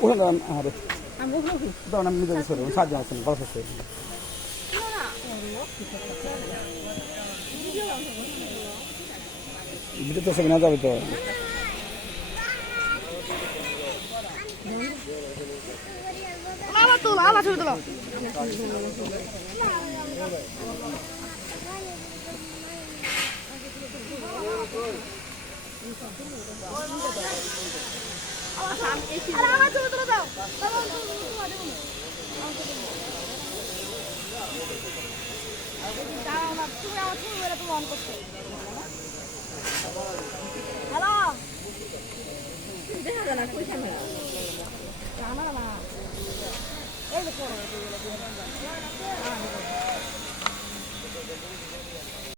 ওখানে দাঁড়ান আরে দাঁড়ান আমি নিজে সাহায্য আসছেন গল্প হচ্ছে ভিডিও তো সেখানে যাবে তো আমার ছবি তোলো আমার ছবি তুলে দাও তুমি আমার ছবি বেড়ে তুমি অন করছো হ্যালো দেখা যায় না কই ক্যামেরা আমার না এই যে